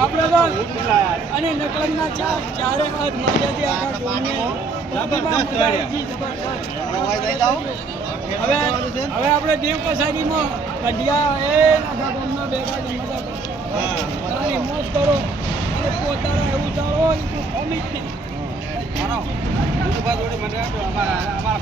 અને નકલના ચાર ચારે હાથ માજાથી હવે આપણે દેવ કસારીમાં કઢિયા એ બે ગાડી મજા કરો. પોતાના એવું ચાલો કોમિક નહીં અમારા અમારા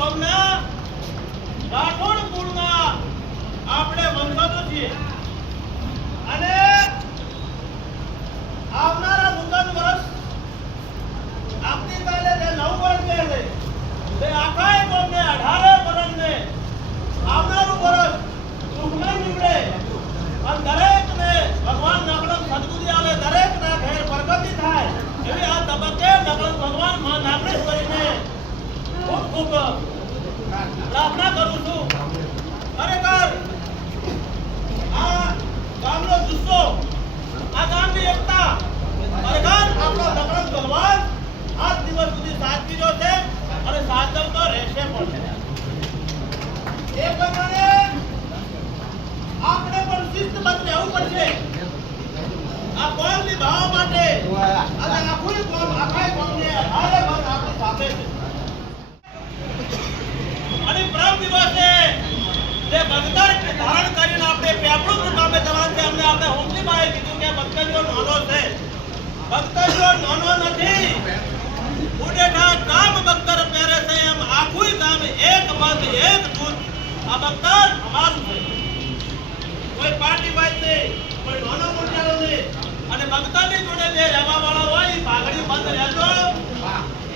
કોમના રાઠોડ કુળના આપણે વંશજો છીએ. અને આવનારા નૂતન વર્ષ આવતીકાલે જે નવ વર્ષ જે છે તે આખાય ગામને અઢારે વર્ષને આવનારું વર્ષ સુખમય નીવડે અને દરેકને ભગવાન નકળમ સદબુદ્ધિ આવે દરેકના ઘેર પ્રગતિ થાય એવી આ તબક્કે નકળમ ભગવાનમાં નાગેશ્વરીને ખૂબ ખૂબ પ્રાર્થના કરું છું ખરેખર આ ગામનો જુસ્સો આ ગામની એકતા ખરેખર આપણો નકળમ ભગવાન આજ દિવસ સુધી સાચવી રહ્યો છે અને સાચવતો રહેશે પણ. એ પ્રમાણે આપણે પણ શિસ્તબદ્ધ રહેવું પડશે. આ કોમ નિભાવવા માટે અને આખું કોમ આખાય કોમને હારે ભર આપણી સાથે છે. અને પ્રમ દિવસે જે ભક્તર ધારણ કરીને આપણે પેપડું મુકામે જવાનું છે અમને આપણે હોમલી બાએ કીધું કે ભક્તજો નાનો છે. ભક્તજો નાનો નથી. ઉડેઠા અમારું છે. કોઈ પાર્ટી વાઇઝ નહીં કોઈ નાનો મોટાનો નહીં અને ભક્તરની જોડે જે રહેવા વાળા હોય ભાગડી બંધ રહેજો.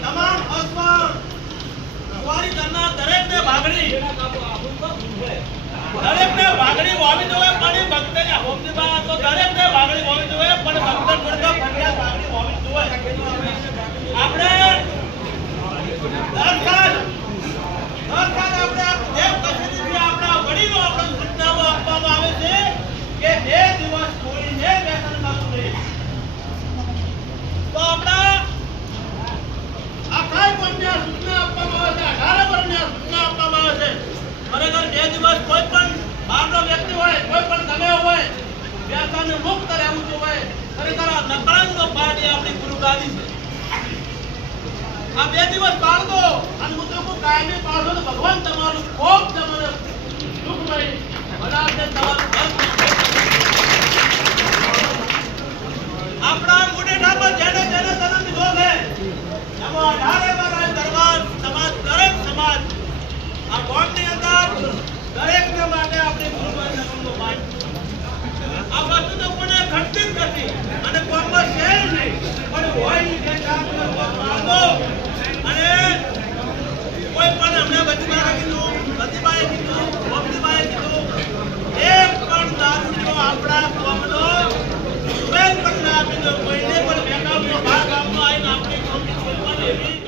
તમામ અસ્વાન કુંવારી કરનાર દરેકને ભાગડી દરેકને ભાગડી વ્યક્તિને સૂચના આ બે દિવસ બહાર અને મુદ્રકો કાયમી પાડો ભગવાન તમારું ખૂબ તમારું દુઃખ મળે તમારું Yeah.